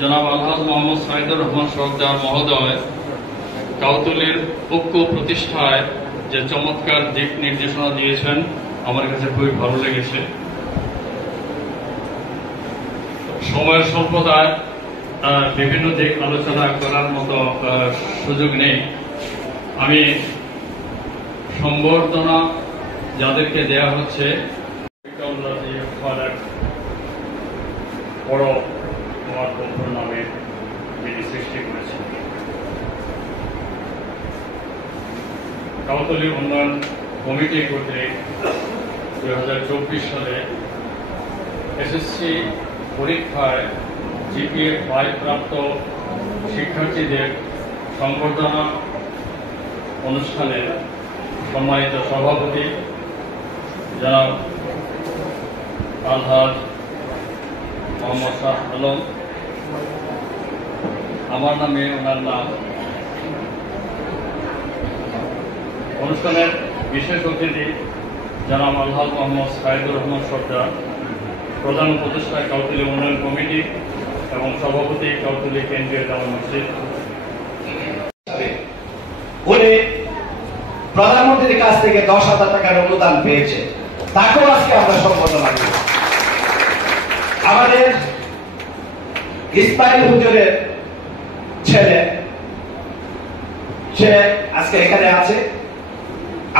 জনাব আলহাজ মোহাম্মদ সাইদুর রহমান সরদার মহোদয় কাউতুলির ঐক্য প্রতিষ্ঠায় যে চমৎকার দিক নির্দেশনা দিয়েছেন আমার কাছে খুবই ভালো লেগেছে। সময়ের স্বল্পতায় বিভিন্ন দিক আলোচনা করার মতো সুযোগ নেই। আমি সম্বর্ধনা যাদেরকে দেয়া হচ্ছে বড় তোমার বন্ধুর নামে যিনি সৃষ্টি করেছেন। কাউতলী উন্নয়ন কমিটি কর্তৃক 2024 সালে এসএসসি পরীক্ষায় জিপিএ 5 প্রাপ্ত শিক্ষার্থীদের সংবর্ধনা অনুষ্ঠানের সম্মানিত সভাপতি জনাব আলহাজ মোহাম্মদ শাহ আলম, আমার নামে ওনার নাম। অনুষ্ঠানের বিশেষ অতিথি জনাব আলহাজ মোহাম্মদ সাইদুর রহমান সরদার, প্রধান উপদেষ্টা কাউতুলী উন্নয়ন কমিটি এবং সভাপতি কাউতুলী কেন্দ্রীয় জামে মসজিদ। উনি প্রধানমন্ত্রীর কাছ থেকে 10,000 টাকার অনুদান পেয়েছে, তাকেও আজকে আমরা সম্বোধনা করি। আমাদের ইসমাইল হুজুরের ছেলে, সে আজকে এখানে আছে।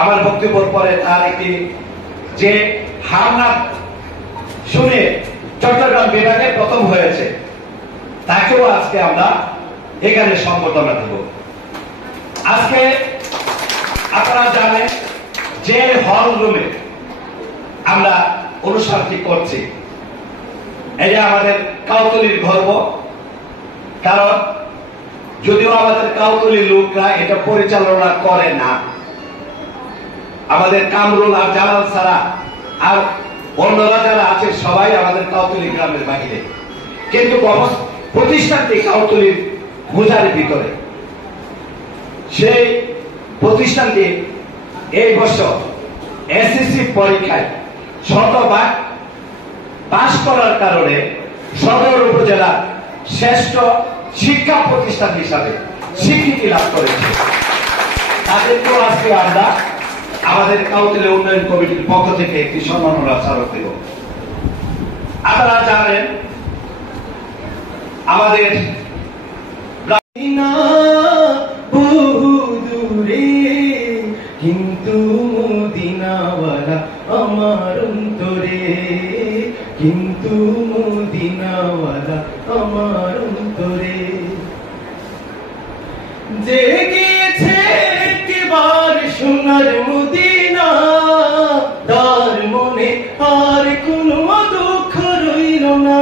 আমার বক্তব্যের পরে তার একটি যে হামলা শুনে চট্টগ্রাম বিভাগে প্রথম হয়েছে, তাকেও আজকে আমরা এখানে সম্বোধনা দেব। আজকে আপনারা জানেন যে হল রুমে আমরা অনুষ্ঠানটি করছি, এটা আমাদের কাউতুলীর গর্ব। কারণ যদিও আমাদের কাউতুলীর লোকরা এটা পরিচালনা করে না, আমাদের কামরুল আর জালাল ছাড়া আর অন্যরা যারা আছে সবাই আমাদের কাউতুলী গ্রামের বাহিরে, কিন্তু প্রতিষ্ঠানটি কাউতুলীর মুজার ভিতরে। সেই প্রতিষ্ঠানটি এই বছর এসএসসি পরীক্ষায় 100% পাস করার কারণে সদর উপজেলার শ্রেষ্ঠ শিক্ষা প্রতিষ্ঠান হিসাবে স্বীকৃতি লাভ করেছে। তাদেরকেও আজকে আমরা আমাদের কাউতুলী উন্নয়ন কমিটির পক্ষ থেকে একটি সম্মাননা স্মারক দেব। আপনারা জানেন আমাদের বহু দূরে, কিন্তু মদিনাওয়ালা আমার অন্তরে, কিন্তু মদিনাওয়ালা আমার অন্তরে। জেগেছে একবার সোনার মদিনা, তার মনে আর কোনো দুঃখ রইল না,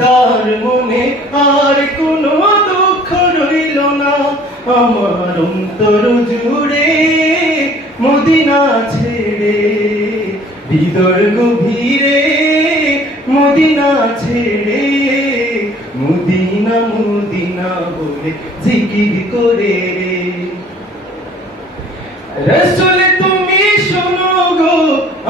তার মনে আর কোনো দুঃখ রইল না। আমার অন্তর জুড়ে মদিনা ছেড়ে, হৃদয় গভীরে মদিনা ছেড়ে, মদিনা মদিনা বলে জিকির করে রে। রাসূল তুমি শোনো গো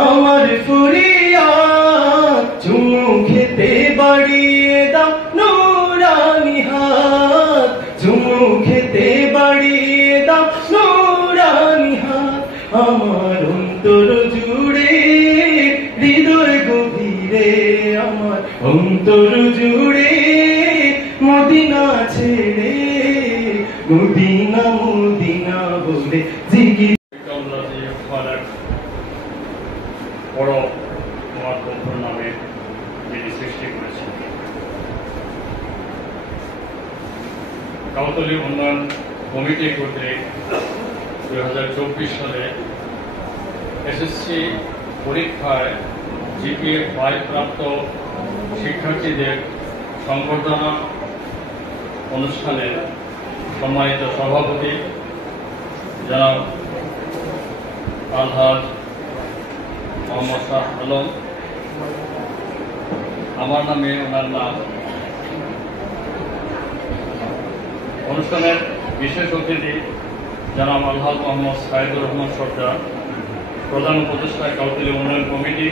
আমার ফরিয়াদ, চুমু খেতে বাড়িয়ে দাও নূরানি হাত, চুমু খেতে বাড়িয়ে দাও নূরানি হাত। আমার অন্তর জুড়ে হৃদয় গভীরে, আমার অন্তর জুড়ে মদিনা ছেড়ে, মদিনা মদিনা বলে জিকির। বড় তোমার বন্ধুর নামে যিনি সৃষ্টি করেছেন। কাউতুলী উন্নয়ন কমিটি কর্তৃক 2024 সালে এসএসসি পরীক্ষায় জিপিএ 5 প্রাপ্ত শিক্ষার্থীদের সংবর্ধনা অনুষ্ঠানের সম্মানিত সভাপতি জনাব আলহাজ মোহাম্মদ শাহ আলম, আমার নামে ওনার নাম। অনুষ্ঠানের বিশেষ অতিথি জনাব আলহাজ মোহাম্মদ সাইদুর রহমান সরদার, প্রধান উপদেষ্টা কাউতুলী উন্নয়ন কমিটি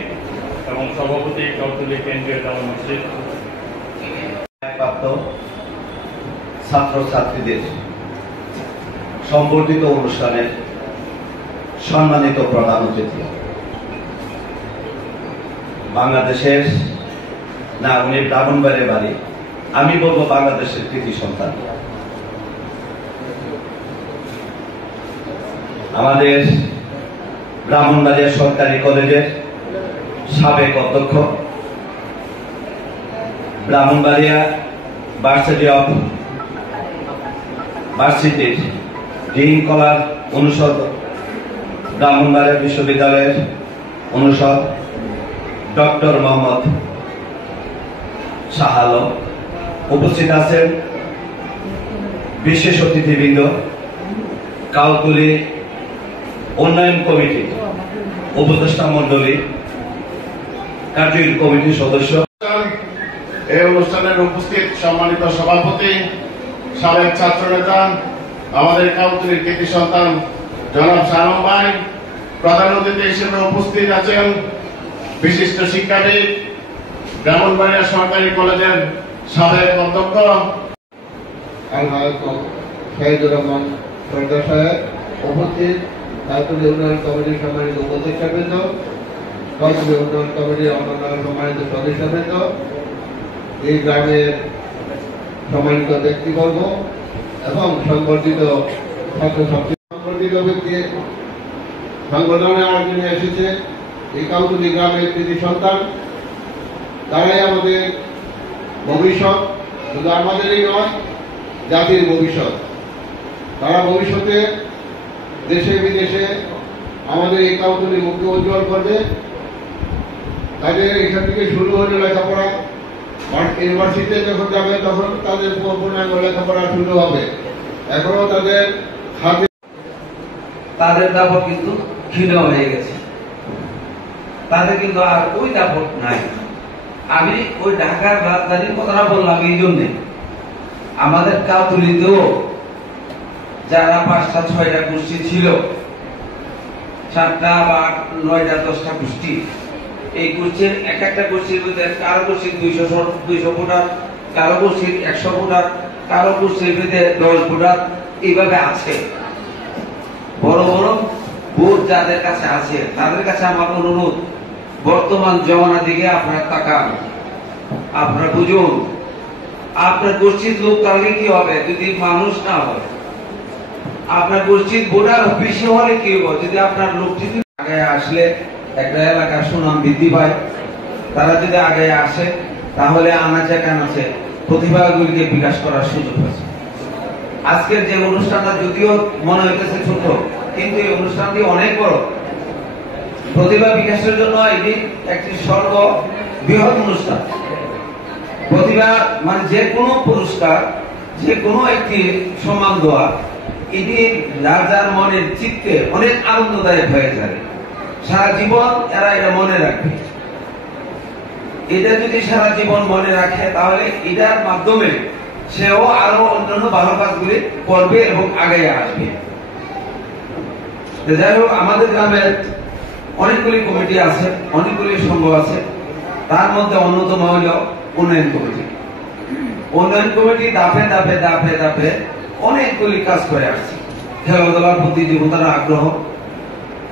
এবং সভাপতি কাউতুলী কেন্দ্রীয় জামে মসজিদ। প্রাপ্ত ছাত্রছাত্রীদের সম্বর্ধিত অনুষ্ঠানের সম্মানিত প্রধান অতিথি, বাংলাদেশের না উনি ব্রাহ্মণবাড়ির বাড়ি, আমি বলবো বাংলাদেশের কৃতি সন্তান, আমাদের ব্রাহ্মণবাড়িয়া সরকারি কলেজের সাবেক অধ্যক্ষ, ব্রাহ্মণবাড়িয়া ভার্সিটির ডিন কলার অনুষদ, ব্রাহ্মণবাড়িয়া বিশ্ববিদ্যালয়ের অনুষদ ডক্টর মোহাম্মদ শাহ আলম, উপস্থিত আছেন বিশেষ অতিথিবৃন্দ, কাউতুলী উন্নয়ন কমিটি উপদেষ্টা মন্ডলী, কার্যকরী কমিটির সদস্য, এই অনুষ্ঠানের উপস্থিত সম্মানিত সভাপতি, সাবেক ছাত্র নেতা, আমাদের কাউতুলীর কৃতি সন্তান জনাব শালম ভাই, প্রধান অতিথি হিসেবে উপস্থিত আছেন বিশিষ্ট শিক্ষাবিদ, ব্রাহ্মণবাড়িয়া সরকারি কলেজের সাবেক অধ্যক্ষ শহীদুর রহমান সরকার সাহেব, উপস্থিত কাউতুলী উন্নয়ন কমিটির সম্মানিত উপদেষ্টাবৃন্দ, কাউতুলী উন্নয়ন কমিটির অন্যান্য সম্মানিত সদস্যবৃন্দ, এই গ্রামের সম্মানিত ব্যক্তিবর্গ এবং সংগঠিত ছাত্রছাত্রী, সংগঠিত ব্যক্তি সংগঠনের আয়োজনে এসেছে এই কাউতুলী গ্রামের কৃতি সন্তান। তারাই আমাদের ভবিষ্যৎ, শুধু আমাদেরই নয়, জাতির ভবিষ্যৎ। তারা ভবিষ্যতে দেশে বিদেশে আমাদের এই কাউতুলী মুখকে উজ্জ্বল করবে। তাদের এখান থেকে শুরু হলে লেখাপড়া, ইউনিভার্সিটিতে যখন যাবে তখন তাদের পূর্ণাঙ্গ লেখাপড়া শুরু হবে। এখনো তাদের দাপট কিন্তু ক্ষীণ হয়ে গেছে, তাদের কিন্তু আর ওই দাপট নাই। আমি ওই ঢাকার রাজধানীর কথাটা বললাম এই জন্যে, আমাদের কাউতুলীতেও যারা 5টা 6টা গোষ্ঠী ছিল, 7টা বা 9টা 10টা গোষ্ঠী, এই গোষ্ঠীর এক একটা গোষ্ঠীর মধ্যে কারো গোষ্ঠীর 200 ভোটার, কারো গোষ্ঠীর 100 ভোটার, কারো গোষ্ঠীর মধ্যে 10 ভোটার, এইভাবে আছে। বড় বড় ভোট যাদের কাছে আছে তাদের কাছে আমার অনুরোধ, বর্তমান জমানার দিকে আপনারা তাকান, আপনারা বুঝুন, আপনার গোষ্ঠীর লোক তাহলে কি হবে যদি মানুষ না হয়? আপনার গোষ্ঠীর ভোটার বেশি হলে কি হবে যদি আপনার লোকটি আগে আসলে একটা এলাকার সুনাম বৃদ্ধি পায়। তারা যদি আগে আসে তাহলে আনাচে কানাচে প্রতিভাগুলিকে বিকাশ করার সুযোগ আছে। আজকের যে অনুষ্ঠানটা যদিও মনে হইতেছে ছোট, কিন্তু এই অনুষ্ঠানটি অনেক বড়। প্রতিভা বিকাশের জন্য এটি একটি সর্ববৃহৎ অনুষ্ঠান। প্রতিভা মানে যে কোনো পুরস্কার, যে কোনো একটি সম্মান দেওয়া, এটি যার যার মনের চিত্তে অনেক আনন্দদায়ক হয়ে যাবে। সারা জীবন এরা এটা মনে রাখবে। এটা যদি সারা জীবন মনে রাখে তাহলে এটার মাধ্যমে সেও আরো অন্যান্য ভালো কাজগুলি করবে এবং আগে আসবে। যাই হোক, আমাদের গ্রামের অনেকগুলি কমিটি আছে, অনেকগুলি সংঘ আছে, তার মধ্যে অন্যতম হল উন্নয়ন কমিটি। উন্নয়ন কমিটি ধাপে ধাপে ধাপে ধাপে অনেকগুলি কাজ করে আসছে। খেলাধুলার প্রতি যুবতারা আগ্রহ,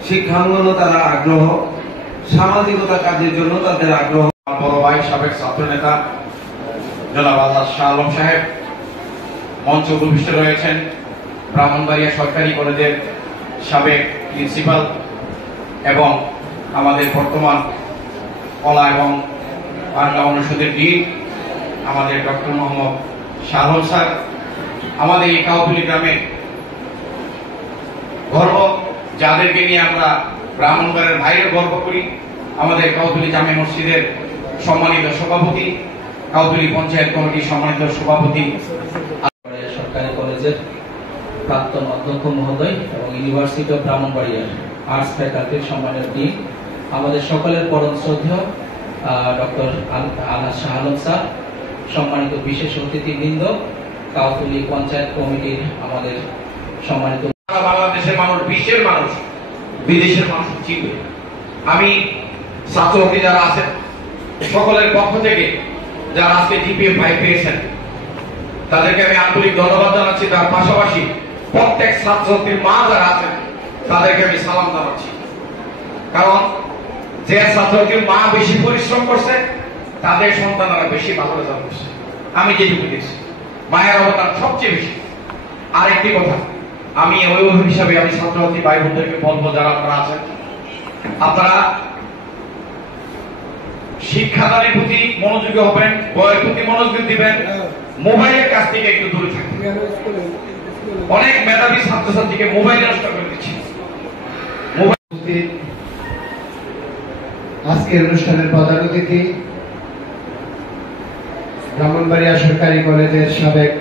শিক্ষাঙ্গন তারা আগ্রহ, সামাজিকতা কাজের জন্য তাদের আগ্রহ। বড় ভাই সাবেক ছাত্র নেতা জনাব আল্লাহ শাহ আলম সাহেব, মঞ্চ উপবিষ্ট রয়েছেন ব্রাহ্মণবাড়িয়া সরকারি কলেজের সাবেক প্রিন্সিপাল এবং আমাদের বর্তমান কলা এবং বাংলা অনুষদের ডিন আমাদের ডক্টর মোহাম্মদ শাহ আলম স্যার। আমাদের এই কাউতুলী গ্রামে গর্ব, যাদেরকে নিয়ে আমরা ব্রাহ্মণবাড়িয়ার বাইরে গর্ব করি, আমাদের কাউতুলী জামে মসজিদের সম্মানিত সভাপতি, কাউতুলী পঞ্চায়েত কমিটির সম্মানিত সভাপতি, সরকারি কলেজের প্রাক্তন অধ্যক্ষ মহোদয় এবং ইউনিভার্সিটি অফ ব্রাহ্মণবাড়িয়ার আর্টস ফ্যাকাল্টির সম্মানিত ডিন, আমাদের সকলের পরম শ্রদ্ধেয় ডক্টর আল্লাহ শাহ আলম স্যার, সম্মানিত বিশেষ অতিথিবৃন্দ, কাউতুলী পঞ্চায়েত কমিটির আমাদের সম্মানিত বাংলাদেশের মানুষ, বিশ্বের মানুষ, বিদেশের মানুষ চিনবে। আমি ছাত্রছাত্রী যারা আছেন সকলের পক্ষ থেকে যারা আজকে GPA 5 পেয়েছেন তাদেরকে আমি আন্তরিক ধন্যবাদ জানাচ্ছি। তার পাশাপাশি প্রত্যেক ছাত্রছাত্রীর মা যারা আছেন তাদেরকে আমি সালাম জানাচ্ছি। কারণ যে ছাত্রছাত্রীর মা বেশি পরিশ্রম করছে তাদের সন্তানরা বেশি ভালো রেজাল্ট করছে। আমি যেটুকু দেখছি মায়ের অবদান সবচেয়ে বেশি। আরেকটি কথা, আমি অভিভাবক হিসাবে আমি ছাত্রছাত্রী ভাই বোনদেরকে বলবো, যারা আপনারা আছেন, আপনারা শিক্ষাদানের প্রতি মনোযোগী হবেন, বইয়ের প্রতি মনোযোগ দিবেন, মোবাইলের কাছ থেকে একটু দূরে থাকবেন। অনেক মেধাবী ছাত্রছাত্রীকে মোবাইল নষ্ট করে দিচ্ছে। আজকের অনুষ্ঠানের প্রধান অতিথি ব্রাহ্মণবাড়িয়া সরকারি কলেজের সাবেক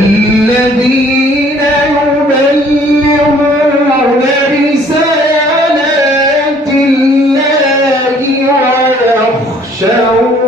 الذين يبلغون رسالات الله ويخشون